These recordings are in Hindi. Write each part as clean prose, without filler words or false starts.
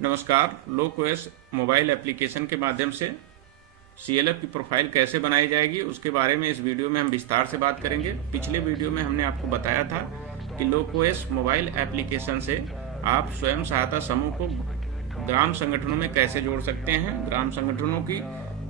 नमस्कार। लोकओएस मोबाइल एप्लीकेशन के माध्यम से CLF की प्रोफाइल कैसे बनाई जाएगी उसके बारे में इस वीडियो में हम विस्तार से बात करेंगे। पिछले वीडियो में हमने आपको बताया था कि लोकओएस मोबाइल एप्लीकेशन से आप स्वयं सहायता समूह को ग्राम संगठनों में कैसे जोड़ सकते हैं, ग्राम संगठनों की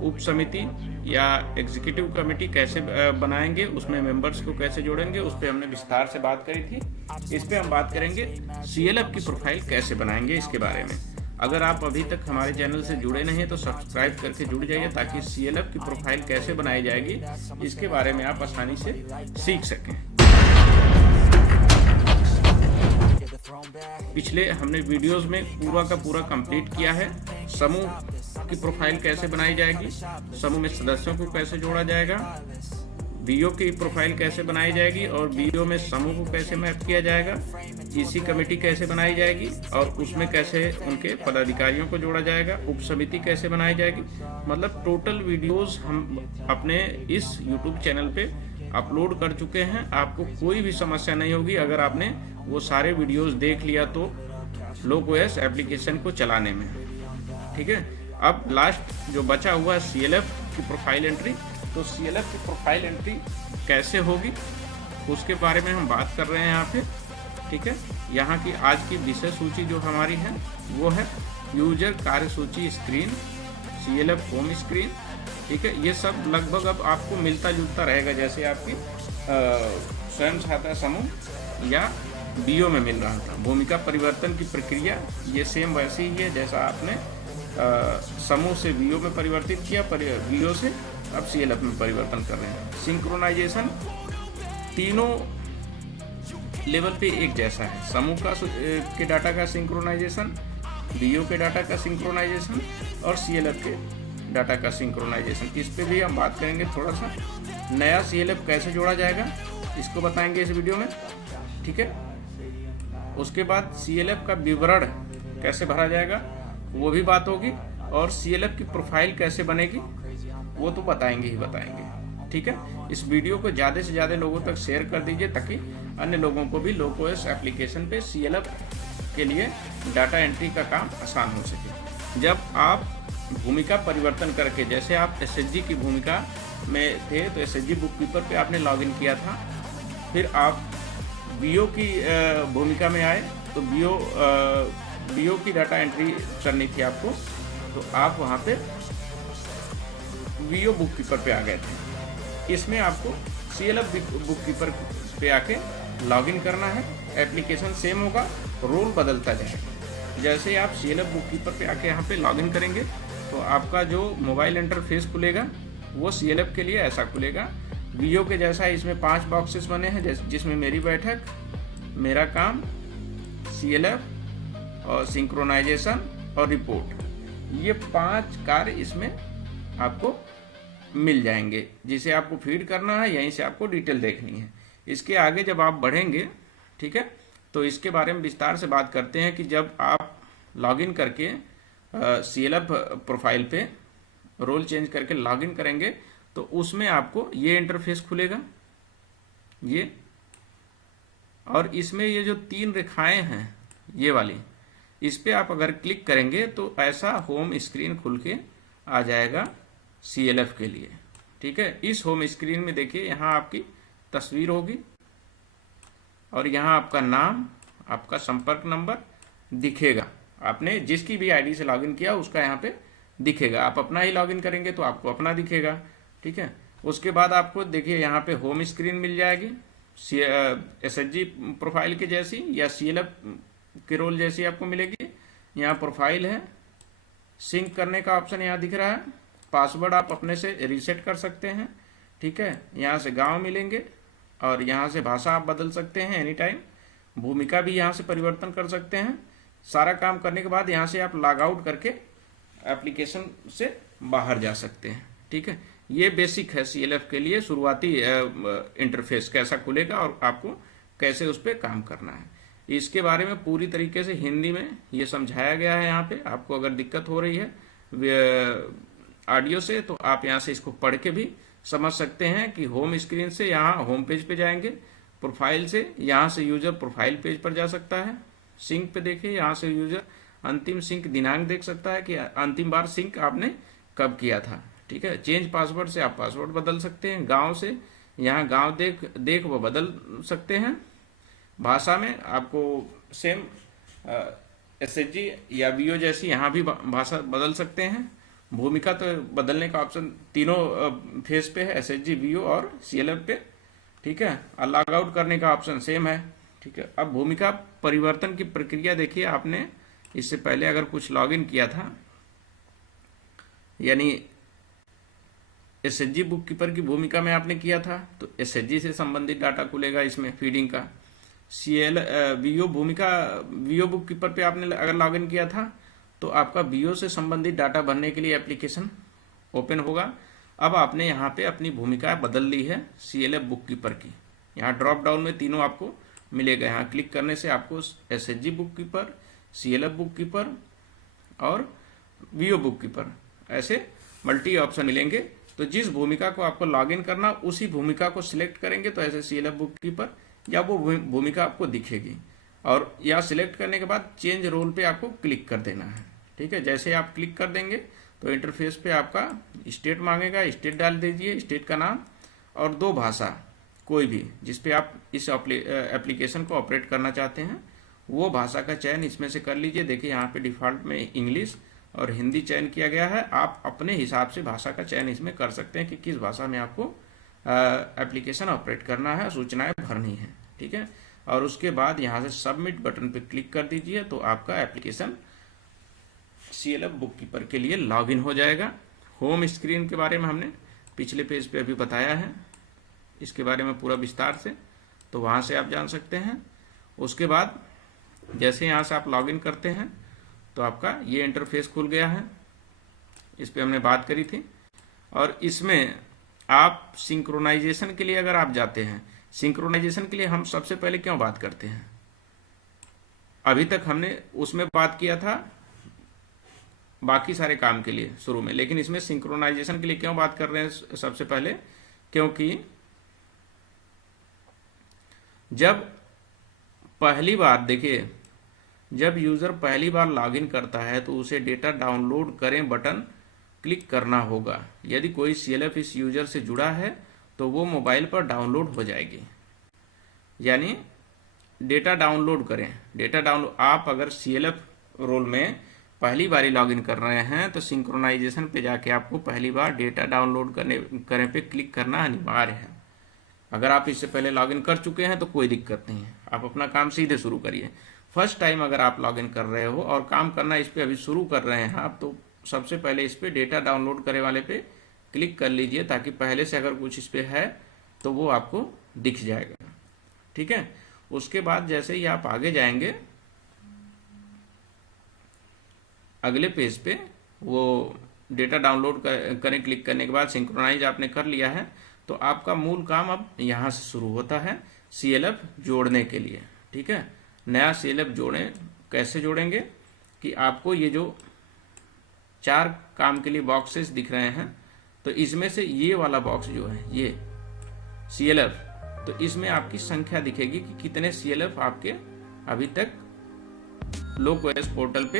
उप समिति या एग्जीक्यूटिव कमेटी कैसे बनाएंगे, उसमें मेंबर्स को कैसे जोड़ेंगे, उस पर हमने विस्तार से बात करी थी। इस पे हम बात करेंगे CLF की प्रोफाइल कैसे बनाएंगे इसके बारे में। अगर आप अभी तक हमारे चैनल से जुड़े नहीं हैं तो सब्सक्राइब करके जुड़ जाइए ताकि CLF की प्रोफाइल कैसे बनाई जाएगी इसके बारे में आप आसानी से सीख सकें। पिछले हमने वीडियोस में पूरा का पूरा कंप्लीट किया है। समूह की प्रोफाइल कैसे बनाई जाएगी, समूह में सदस्यों को कैसे जोड़ा जाएगा, बीओ की प्रोफाइल कैसे बनाई जाएगी और बीओ में समूह को कैसे मैप किया जाएगा, EC कमेटी कैसे बनाई जाएगी और उसमें कैसे उनके पदाधिकारियों को जोड़ा जाएगा, उप समिति कैसे बनाई जाएगी। मतलब टोटल वीडियोस हम अपने इस YouTube चैनल पे अपलोड कर चुके हैं। आपको कोई भी समस्या नहीं होगी अगर आपने वो सारे वीडियोस देख लिया तो लोकओएस एप्लीकेशन को चलाने में। ठीक है, अब लास्ट जो बचा हुआ है CLF की प्रोफाइल एंट्री, तो CLF की प्रोफाइल एंट्री कैसे होगी उसके बारे में हम बात कर रहे हैं यहाँ पे। ठीक है, यहाँ की आज की विषय सूची जो हमारी है वो है यूजर कार्य सूची स्क्रीन, CLF होम स्क्रीन। ठीक है, ये सब लगभग अब आपको मिलता जुलता रहेगा जैसे आपकी स्वयं सहायता समूह या बीओ में मिल रहा था। भूमिका परिवर्तन की प्रक्रिया ये सेम वैसी ही है जैसा आपने समूह से बीओ में परिवर्तित किया, बीओ से अब CLF में परिवर्तन कर रहे हैं। सिंक्रोनाइजेशन तीनों लेवल पे एक जैसा है, समूह का के डाटा का सिंक्रोनाइजेशन, बीओ के डाटा का सिंक्रोनाइजेशन और CLF के डाटा का सिंक्रोनाइजेशन। इस पे भी हम बात करेंगे थोड़ा सा। नया CLF कैसे जोड़ा जाएगा इसको बताएंगे इस वीडियो में। ठीक है, उसके बाद CLF का विवरण कैसे भरा जाएगा वो भी बात होगी और CLF की प्रोफाइल कैसे बनेगी वो तो बताएंगे ही बताएंगे। ठीक है, इस वीडियो को ज़्यादा से ज़्यादा लोगों तक शेयर कर दीजिए ताकि अन्य लोगों को भी लोकओएस एप्लीकेशन पे CLF के लिए डाटा एंट्री का काम आसान हो सके। जब आप भूमिका परिवर्तन करके, जैसे आप SHG की भूमिका में थे तो SHG बुककीपर पे आपने लॉगिन किया था, फिर आप बीओ की भूमिका में आए तो बीओ की डाटा एंट्री करनी थी आपको, तो आप वहाँ पे बीओ बुककीपर पे आ गए थे। इसमें आपको CLF बुककीपर पे आके लॉगिन करना है। एप्लीकेशन सेम होगा, रोल बदलता जाएगा। जैसे आप CLF बुककीपर पे आके यहाँ पे लॉगिन करेंगे तो आपका जो मोबाइल इंटरफेस खुलेगा वो CLF के लिए ऐसा खुलेगा। बीओ के जैसा इसमें 5 बॉक्सेस बने हैं जिसमें मेरी बैठक, मेरा काम, CLF और सिंक्रोनाइजेशन और रिपोर्ट, ये 5 कार्य इसमें आपको मिल जाएंगे जिसे आपको फीड करना है, यहीं से आपको डिटेल देखनी है। इसके आगे जब आप बढ़ेंगे, ठीक है, तो इसके बारे में विस्तार से बात करते हैं कि जब आप लॉगिन करके CLF प्रोफाइल पे रोल चेंज करके लॉगिन करेंगे तो उसमें आपको ये इंटरफेस खुलेगा, ये, और इसमें ये जो 3 रेखाएं हैं ये वाली, इस पे आप अगर क्लिक करेंगे तो ऐसा होम स्क्रीन खुल के आ जाएगा CLF के लिए। ठीक है, इस होम स्क्रीन में देखिए यहाँ आपकी तस्वीर होगी और यहाँ आपका नाम, आपका संपर्क नंबर दिखेगा। आपने जिसकी भी आईडी से लॉगिन किया उसका यहाँ पे दिखेगा। आप अपना ही लॉगिन करेंगे तो आपको अपना दिखेगा। ठीक है, उसके बाद आपको देखिए यहाँ पे होम स्क्रीन मिल जाएगी SHG प्रोफाइल के जैसी या CLF के रोल जैसी आपको मिलेगी। यहाँ प्रोफाइल है, सिंक करने का ऑप्शन यहाँ दिख रहा है, पासवर्ड आप अपने से रीसेट कर सकते हैं। ठीक है, यहाँ से गांव मिलेंगे और यहाँ से भाषा आप बदल सकते हैं एनी टाइम। भूमिका भी यहाँ से परिवर्तन कर सकते हैं। सारा काम करने के बाद यहाँ से आप लॉग आउट करके एप्लीकेशन से बाहर जा सकते हैं। ठीक है, ये बेसिक है CLF के लिए शुरुआती इंटरफेस कैसा खुलेगा और आपको कैसे उस पर काम करना है। इसके बारे में पूरी तरीके से हिंदी में ये समझाया गया है। यहाँ पे आपको अगर दिक्कत हो रही है ऑडियो से तो आप यहाँ से इसको पढ़ के भी समझ सकते हैं कि होम स्क्रीन से यहाँ होम पेज पे जाएंगे, प्रोफाइल से यहाँ से यूजर प्रोफाइल पेज पर जा सकता है, सिंक पे देखिए यहाँ से यूजर अंतिम सिंक दिनांक देख सकता है कि अंतिम बार सिंक आपने कब किया था। ठीक है, चेंज पासवर्ड से आप पासवर्ड बदल सकते हैं। गांव से यहाँ गांव देख वो बदल सकते हैं। भाषा में आपको सेम एसएचजी या वीओ जैसी यहाँ भी भाषा बदल सकते हैं। भूमिका तो बदलने का ऑप्शन तीनों फेस पे है, एसएचजी, वीओ और सीएलएफ पे। ठीक है, और लॉग आउट करने का ऑप्शन सेम है। ठीक है, अब भूमिका परिवर्तन की प्रक्रिया देखिए। आपने इससे पहले अगर कुछ लॉगिन किया था, यानी एसएचजी बुक कीपर की भूमिका में आपने किया था, तो एसएचजी से संबंधित डाटा खुलेगा इसमें फीडिंग का। वीओ भूमिका वीओ बुक कीपर पे आपने अगर लॉगिन किया था तो आपका वीओ से संबंधित डाटा भरने के लिए एप्लीकेशन ओपन होगा। अब आपने यहाँ पे अपनी भूमिका बदल ली है सीएलएफ बुक कीपर की। यहाँ ड्रॉप डाउन में तीनों आपको मिलेगा। यहाँ क्लिक करने से आपको SHG book keeper, CLF book keeper और वीओ बुक कीपर ऐसे मल्टी ऑप्शन मिलेंगे। तो जिस भूमिका को आपको लॉगिन करना उसी भूमिका को सिलेक्ट करेंगे तो ऐसे सीएलएफ बुक कीपर या वो भूमिका आपको दिखेगी। और या सिलेक्ट करने के बाद चेंज रोल पे आपको क्लिक कर देना है। ठीक है, जैसे आप क्लिक कर देंगे तो इंटरफेस पे आपका स्टेट मांगेगा, स्टेट डाल दीजिए, स्टेट का नाम और 2 भाषा कोई भी जिस पे आप इस एप्लीकेशन को ऑपरेट करना चाहते हैं वो भाषा का चयन इसमें से कर लीजिए। देखिए यहाँ पे डिफ़ॉल्ट में इंग्लिश और हिंदी चयन किया गया है। आप अपने हिसाब से भाषा का चयन इसमें कर सकते हैं कि किस भाषा में आपको एप्लीकेशन ऑपरेट करना है, सूचनाएं भरनी है। ठीक है, और उसके बाद यहाँ से सबमिट बटन पे क्लिक कर दीजिए तो आपका एप्लीकेशन सीएलएफ बुक कीपर के लिए लॉगिन हो जाएगा। होम स्क्रीन के बारे में हमने पिछले पेज पे अभी बताया है, इसके बारे में पूरा विस्तार से, तो वहाँ से आप जान सकते हैं। उसके बाद जैसे यहाँ से आप लॉगिन करते हैं तो आपका ये इंटरफेस खुल गया है, इस पे हमने बात करी थी। और इसमें आप सिंक्रोनाइजेशन के लिए अगर आप जाते हैं, सिंक्रोनाइजेशन के लिए हम सबसे पहले क्यों बात करते हैं, अभी तक हमने उसमें बात किया था बाकी सारे काम के लिए शुरू में, लेकिन इसमें सिंक्रोनाइजेशन के लिए क्यों बात कर रहे हैं सबसे पहले, क्योंकि जब पहली बार देखिए जब यूज़र पहली बार लॉगिन करता है तो उसे डेटा डाउनलोड करें बटन क्लिक करना होगा। यदि कोई सीएलएफ इस यूज़र से जुड़ा है तो वो मोबाइल पर डाउनलोड हो जाएगी। यानी डेटा डाउनलोड करें, डेटा डाउनलोड आप अगर सीएलएफ रोल में पहली बार लॉगिन कर रहे हैं तो सिंक्रोनाइजेशन पे जाके आपको पहली बार डेटा डाउनलोड करने पे क्लिक करना अनिवार्य है। अगर आप इससे पहले लॉगिन कर चुके हैं तो कोई दिक्कत नहीं है, आप अपना काम सीधे शुरू करिए। फर्स्ट टाइम अगर आप लॉगिन कर रहे हो और काम करना इस पर अभी शुरू कर रहे हैं आप, तो सबसे पहले इस पर डेटा डाउनलोड करे वाले पे क्लिक कर लीजिए ताकि पहले से अगर कुछ इस पर है तो वो आपको दिख जाएगा। ठीक है, उसके बाद जैसे ही आप आगे जाएंगे अगले पेज पे, वो डेटा डाउनलोड करें क्लिक करने के बाद सिंक्रोनाइज आपने कर लिया है तो आपका मूल काम अब यहाँ से शुरू होता है सीएलएफ जोड़ने के लिए। ठीक है, नया सीएलएफ जोड़ें, कैसे जोड़ेंगे कि आपको ये जो 4 काम के लिए बॉक्सेस दिख रहे हैं तो इसमें से ये वाला बॉक्स जो है ये सीएलएफ, तो इसमें आपकी संख्या दिखेगी कि कितने सीएलएफ आपके अभी तक लोकओएस पोर्टल पे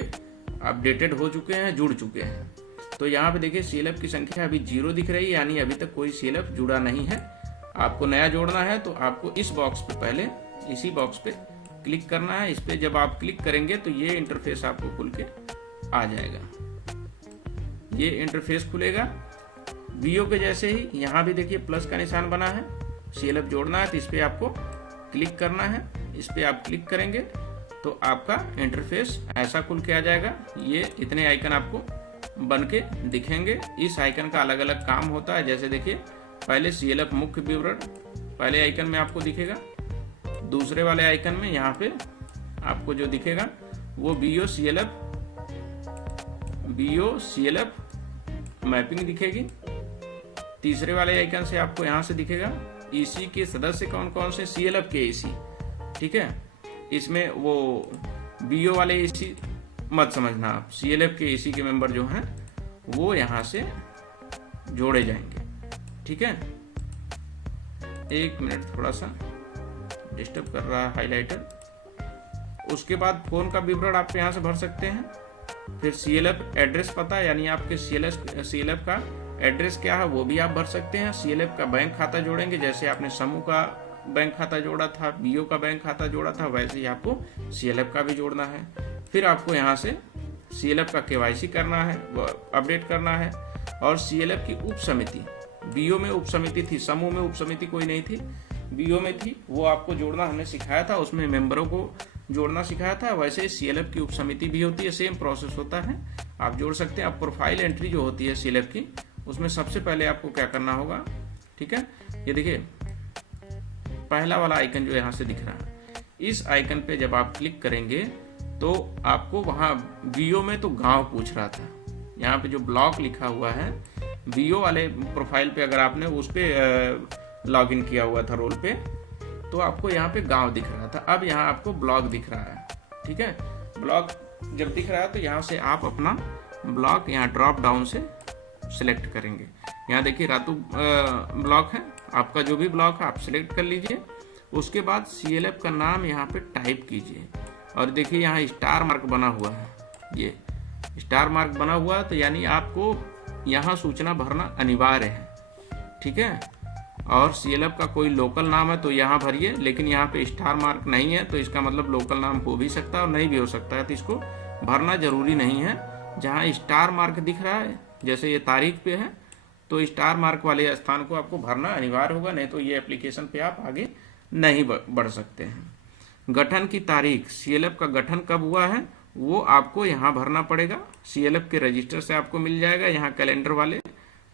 अपडेटेड हो चुके हैं, जुड़ चुके हैं। तो यहाँ पे देखिए सीएलएफ की संख्या अभी 0 दिख रही है, यानी अभी तक कोई सीएलएफ जुड़ा नहीं है। आपको नया जोड़ना है तो आपको इस बॉक्स पे पहले इसी बॉक्स पे क्लिक करना है। इस पे जब आप क्लिक करेंगे तो ये इंटरफेस आपको खुल के आ जाएगा, ये इंटरफेस खुलेगा वीओ के जैसे ही। यहाँ भी देखिए प्लस का निशान बना है, सीएलएफ जोड़ना है तो इस पे आपको क्लिक करना है। इस पे आप क्लिक करेंगे तो आपका इंटरफेस ऐसा खुल के आ जाएगा। ये इतने आइकन आपको बन के दिखेंगे। इस आइकन का अलग अलग काम होता है, जैसे देखिए पहले सीएलएफ मुख्य विवरण पहले आइकन में आपको दिखेगा, दूसरे वाले आइकन में यहाँ पे आपको जो दिखेगा वो वीओ सीएलएफ मैपिंग दिखेगी। तीसरे वाले आइकन से आपको यहाँ से दिखेगा ईसी के सदस्य कौन कौन से, सीएलएफ के ईसी। ठीक है, इसमें वो वीओ वाले ईसी मत समझना आप, सीएलएफ के ईसी के मेंबर जो हैं वो यहाँ से जोड़े जाएंगे। ठीक है, 1 मिनट थोड़ा सा डिस्टर्ब कर रहा है हाइलाइटर। उसके बाद फ़ोन का विवरण आप यहाँ से भर सकते हैं। फिर CLF एड्रेस पता, यानी आपके CLF का एड्रेस क्या है वो भी आप भर सकते हैं। CLF का बैंक खाता जोड़ेंगे, जैसे आपने समूह का बैंक खाता जोड़ा था, BO का बैंक खाता जोड़ा था, वैसे ही आपको CLF का भी जोड़ना है। फिर आपको यहाँ से CLF का KYC करना है, अपडेट करना है। और CLF की उप समिति, BO में उप समिति थी, समूह में उप समिति कोई नहीं थी, BO में थी, वो आपको जोड़ना हमने सिखाया था, उसमें मेंबरों को जोड़ना सिखाया था। वैसे CLF की उप समिति भी होती है, सेम प्रोसेस होता है, आप जोड़ सकते हैं। अब प्रोफाइल एंट्री जो होती है CLF की, उसमें सबसे पहले आपको क्या करना होगा, ठीक है, ये देखिए पहला वाला आइकन जो यहाँ से दिख रहा है, इस आइकन पे जब आप क्लिक करेंगे तो आपको वहाँ BO में तो गांव पूछ रहा था, यहाँ पे जो ब्लॉक लिखा हुआ है BO वाले प्रोफाइल पे, अगर आपने उस पर लॉग इन किया हुआ था रोल पे, तो आपको यहाँ पे गांव दिख रहा था। अब यहाँ आपको ब्लॉक दिख रहा है, ठीक है। ब्लॉक जब दिख रहा है तो यहाँ से आप अपना ब्लॉक यहाँ ड्रॉप डाउन से सिलेक्ट करेंगे। यहाँ देखिए रातू ब्लॉक है, आपका जो भी ब्लॉक है आप सिलेक्ट कर लीजिए। उसके बाद CLF का नाम यहाँ पे टाइप कीजिए, और देखिए यहाँ स्टार मार्क बना हुआ है, ये स्टार मार्क बना हुआ है, तो यानी आपको यहाँ सूचना भरना अनिवार्य है, ठीक है। और CLF का कोई लोकल नाम है तो यहाँ भरिए, लेकिन यहाँ पे स्टार मार्क नहीं है, तो इसका मतलब लोकल नाम हो भी सकता है और नहीं भी हो सकता है, तो इसको भरना जरूरी नहीं है। जहाँ स्टार मार्क दिख रहा है, जैसे ये तारीख पे है, तो स्टार मार्क वाले स्थान को आपको भरना अनिवार्य होगा, नहीं तो ये एप्लीकेशन पे आप आगे नहीं बढ़ सकते हैं। गठन की तारीख, CLF का गठन कब हुआ है वो आपको यहाँ भरना पड़ेगा, CLF के रजिस्टर से आपको मिल जाएगा। यहाँ कैलेंडर वाले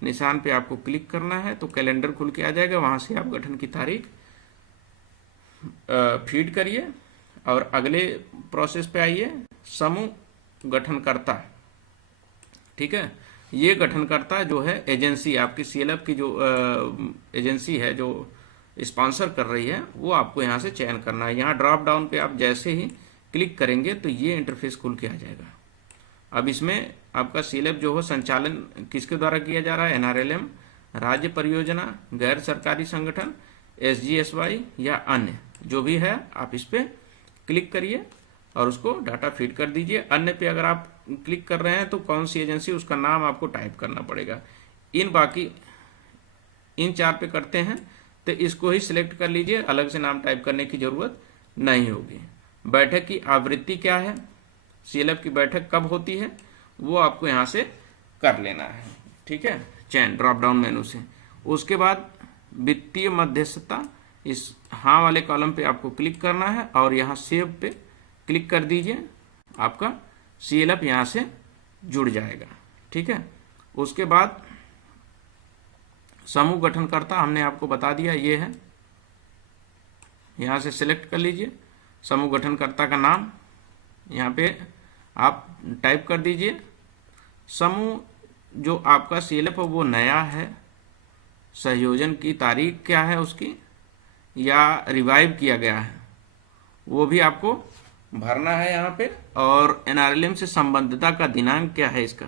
निशान पे आपको क्लिक करना है तो कैलेंडर खुल के आ जाएगा, वहाँ से आप गठन की तारीख फीड करिए और अगले प्रोसेस पे आइए, समूह गठनकर्ता, ठीक है। ये गठनकर्ता जो है एजेंसी, आपकी CLF की जो एजेंसी है जो स्पॉन्सर कर रही है, वो आपको यहाँ से चयन करना है। यहाँ ड्रॉप डाउन पे आप जैसे ही क्लिक करेंगे तो ये इंटरफेस खुल के आ जाएगा। अब इसमें आपका CLF जो है संचालन किसके द्वारा किया जा रहा है, NRLM, राज्य परियोजना, गैर सरकारी संगठन, SGSY या अन्य जो भी है, आप इस पर क्लिक करिए और उसको डाटा फीड कर दीजिए। अन्य पे अगर आप क्लिक कर रहे हैं तो कौन सी एजेंसी, उसका नाम आपको टाइप करना पड़ेगा। इन 4 पे करते हैं तो इसको ही सिलेक्ट कर लीजिए, अलग से नाम टाइप करने की जरूरत नहीं होगी। बैठक की आवृत्ति क्या है, CLF की बैठक कब होती है, वो आपको यहाँ से कर लेना है, ठीक है, चयन ड्रॉप डाउन मेनू से। उसके बाद वित्तीय मध्यस्थता, इस हाँ वाले कॉलम पे आपको क्लिक करना है और यहाँ सेव पे क्लिक कर दीजिए, आपका CLF यहाँ से जुड़ जाएगा, ठीक है। उसके बाद समूह गठनकर्ता हमने आपको बता दिया, ये है, यहाँ से सिलेक्ट कर लीजिए समूह गठनकर्ता का नाम, यहाँ पे आप टाइप कर दीजिए। समूह जो आपका CLF है वो नया है, संयोजन की तारीख क्या है उसकी, या रिवाइव किया गया है, वो भी आपको भरना है यहाँ पे। और NRLM से संबद्धता का दिनांक क्या है इसका,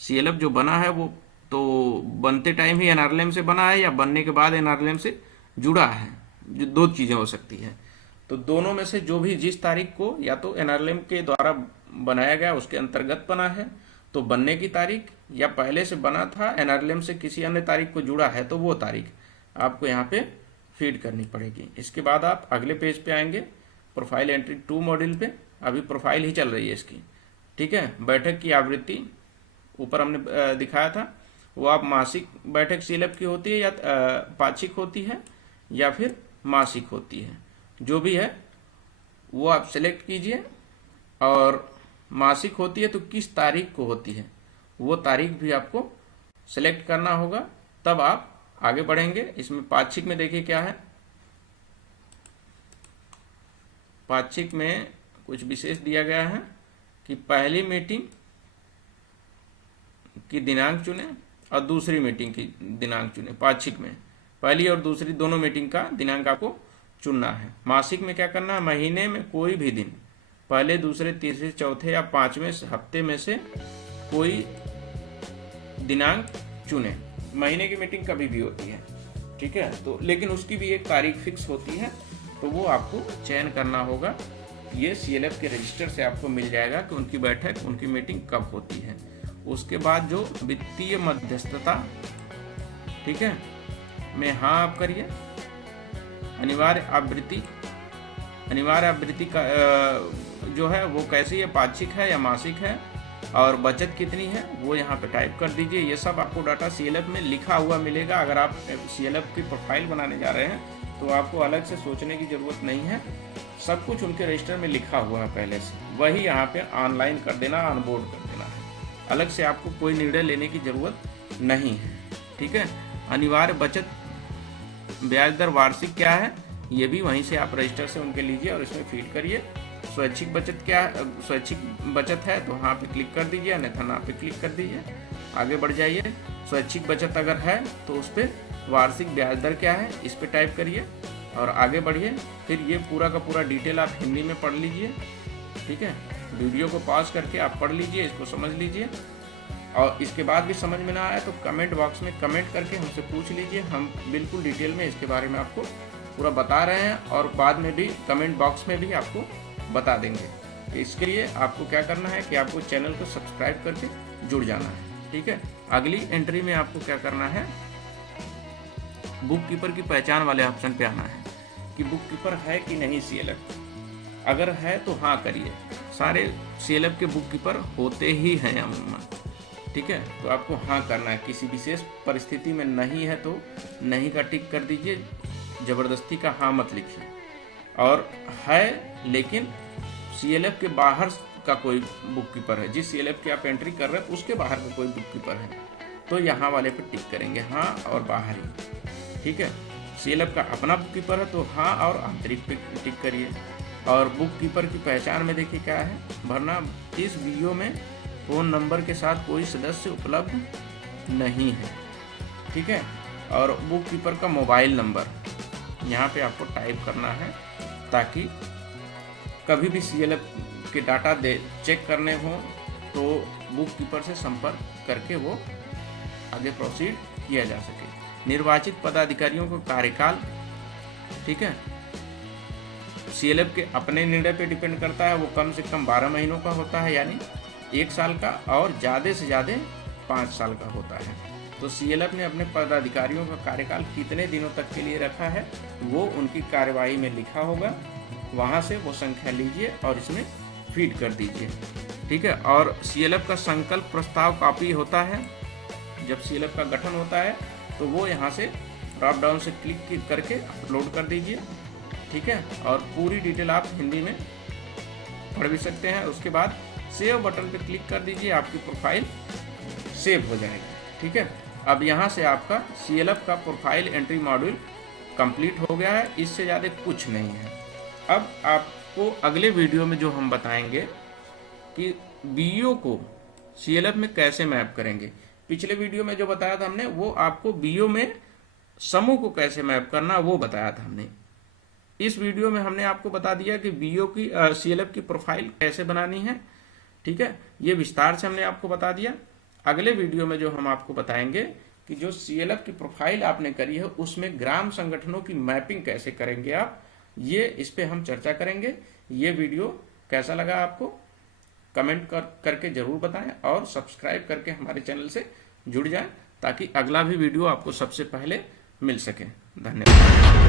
CLF जो बना है वो तो बनते टाइम ही NRLM से बना है या बनने के बाद NRLM से जुड़ा है, जो 2 चीज़ें हो सकती है। तो दोनों में से जो भी जिस तारीख को या तो NRLM के द्वारा बनाया गया उसके अंतर्गत बना है तो बनने की तारीख, या पहले से बना था NRLM से किसी अन्य तारीख को जुड़ा है तो वो तारीख आपको यहाँ पे फीड करनी पड़ेगी। इसके बाद आप अगले पेज पे आएंगे, प्रोफाइल एंट्री 2 मॉड्यूल पे, अभी प्रोफाइल ही चल रही है इसकी, ठीक है। बैठक की आवृत्ति ऊपर हमने दिखाया था, वो आप मासिक बैठक CLF की होती है या पाक्षिक होती है या फिर मासिक होती है, जो भी है वो आप सिलेक्ट कीजिए। और मासिक होती है तो किस तारीख को होती है वो तारीख भी आपको सिलेक्ट करना होगा, तब आप आगे बढ़ेंगे। इसमें पाक्षिक में देखिए क्या है, पाक्षिक में कुछ विशेष दिया गया है कि पहली मीटिंग की दिनांक चुने और दूसरी मीटिंग की दिनांक चुने। पाक्षिक में पहली और दूसरी दोनों मीटिंग का दिनांक आपको चुनना है। मासिक में क्या करना है, महीने में कोई भी दिन पहले, दूसरे, तीसरे, चौथे या 5वें हफ्ते में से कोई दिनांक चुने। महीने की मीटिंग कभी भी होती है, ठीक है, तो लेकिन उसकी भी एक तारीख फिक्स होती है, तो वो आपको चयन करना होगा ये CLF के रजिस्टर से आपको मिल जाएगा कि उनकी बैठक, उनकी मीटिंग कब होती है। उसके बाद जो वित्तीय मध्यस्थता, ठीक है, में हाँ आप करिए। अनिवार्य आवृत्ति का जो है वो कैसी है, पाक्षिक है या मासिक है, और बचत कितनी है वो यहाँ पे टाइप कर दीजिए। ये सब आपको डाटा CLF में लिखा हुआ मिलेगा। अगर आप CLF की प्रोफाइल बनाने जा रहे हैं तो आपको अलग से सोचने की ज़रूरत नहीं है, सब कुछ उनके रजिस्टर में लिखा हुआ है पहले से, वही यहाँ पे ऑनलाइन कर देना, ऑनबोर्ड कर देना है। अलग से आपको कोई निर्णय लेने की ज़रूरत नहीं है, ठीक है। अनिवार्य बचत ब्याज दर वार्षिक क्या है, ये भी वहीं से आप रजिस्टर से उनके लीजिए और इसमें फीड करिए। स्वैच्छिक बचत क्या है, स्वैच्छिक बचत है तो हाँ पे क्लिक कर दीजिए, अन्यथा ना पे क्लिक कर दीजिए। आगे बढ़ जाइए। स्वैच्छिक बचत अगर है तो उस पर वार्षिक ब्याज दर क्या है, इस पे टाइप करिए और आगे बढ़िए। फिर ये पूरा का पूरा डिटेल आप हिंदी में पढ़ लीजिए, ठीक है। वीडियो को पॉज करके आप पढ़ लीजिए, इसको समझ लीजिए, और इसके बाद भी समझ में ना आया तो कमेंट बॉक्स में कमेंट करके हमसे पूछ लीजिए। हम बिल्कुल डिटेल में इसके बारे में आपको पूरा बता रहे हैं और बाद में भी कमेंट बॉक्स में भी आपको बता देंगे। इसके लिए आपको क्या करना है कि आपको चैनल को सब्सक्राइब करके जुड़ जाना है, ठीक है। अगली एंट्री में आपको क्या करना है, बुक कीपर की पहचान वाले ऑप्शन पे आना है कि बुक कीपर है कि नहीं CLF। अगर है तो हाँ करिए। सारे CLF के बुक कीपर होते ही हैं अमूमन, ठीक है। तो आपको हाँ करना है। किसी विशेष परिस्थिति में नहीं है तो नहीं का टिक कर दीजिए, ज़बरदस्ती का हाँ मत लिखिए। और है लेकिन CLF के बाहर का कोई बुक कीपर है, जिस CLF की आप एंट्री कर रहे हैं उसके बाहर का कोई बुक कीपर है तो यहाँ वाले पे टिक करेंगे, हाँ और बाहर ही, ठीक है। CLF का अपना बुक कीपर है तो हाँ और आंतरिक पे टिक करिए। और बुक कीपर की पहचान में देखिए क्या है भरना, इस वीडियो में फ़ोन नंबर के साथ कोई सदस्य उपलब्ध नहीं है, ठीक है। और बुक कीपर का मोबाइल नंबर यहाँ पे आपको टाइप करना है ताकि कभी भी CLF के डाटा चेक करने हो तो बुक कीपर से संपर्क करके वो आगे प्रोसीड किया जा सके। निर्वाचित पदाधिकारियों का कार्यकाल, ठीक है, CLF के अपने निर्णय पे डिपेंड करता है। वो कम से कम 12 महीनों का होता है, यानी 1 साल का, और ज़्यादा से ज़्यादा 5 साल का होता है। तो CLF ने अपने पदाधिकारियों का कार्यकाल कितने दिनों तक के लिए रखा है वो उनकी कार्यवाही में लिखा होगा, वहाँ से वो संख्या लीजिए और इसमें फीड कर दीजिए, ठीक है। और CLF का संकल्प प्रस्ताव कॉपी होता है। जब CLF का गठन होता है तो वो यहाँ से ड्रॉप डाउन से क्लिक करके अपलोड कर दीजिए, ठीक है। और पूरी डिटेल आप हिंदी में पढ़ भी सकते हैं। उसके बाद सेव बटन पे क्लिक कर दीजिए, आपकी प्रोफाइल सेव हो जाएगी, ठीक है। अब यहाँ से आपका CLF का प्रोफाइल एंट्री मॉड्यूल कंप्लीट हो गया है, इससे ज़्यादा कुछ नहीं है। अब आपको अगले वीडियो में जो हम बताएंगे कि BO को CLF में कैसे मैप करेंगे। पिछले वीडियो में जो बताया था हमने वो आपको BO में समूह को कैसे मैप करना वो बताया था हमने। इस वीडियो में हमने आपको बता दिया कि BO की CLF की प्रोफाइल कैसे बनानी है, ठीक है। ये विस्तार से हमने आपको बता दिया। अगले वीडियो में जो हम आपको बताएंगे कि जो CLF की प्रोफाइल आपने करी है उसमें ग्राम संगठनों की मैपिंग कैसे करेंगे आप, ये इस पे हम चर्चा करेंगे। ये वीडियो कैसा लगा आपको कमेंट करके ज़रूर बताएं और सब्सक्राइब करके हमारे चैनल से जुड़ जाएं ताकि अगला भी वीडियो आपको सबसे पहले मिल सके। धन्यवाद।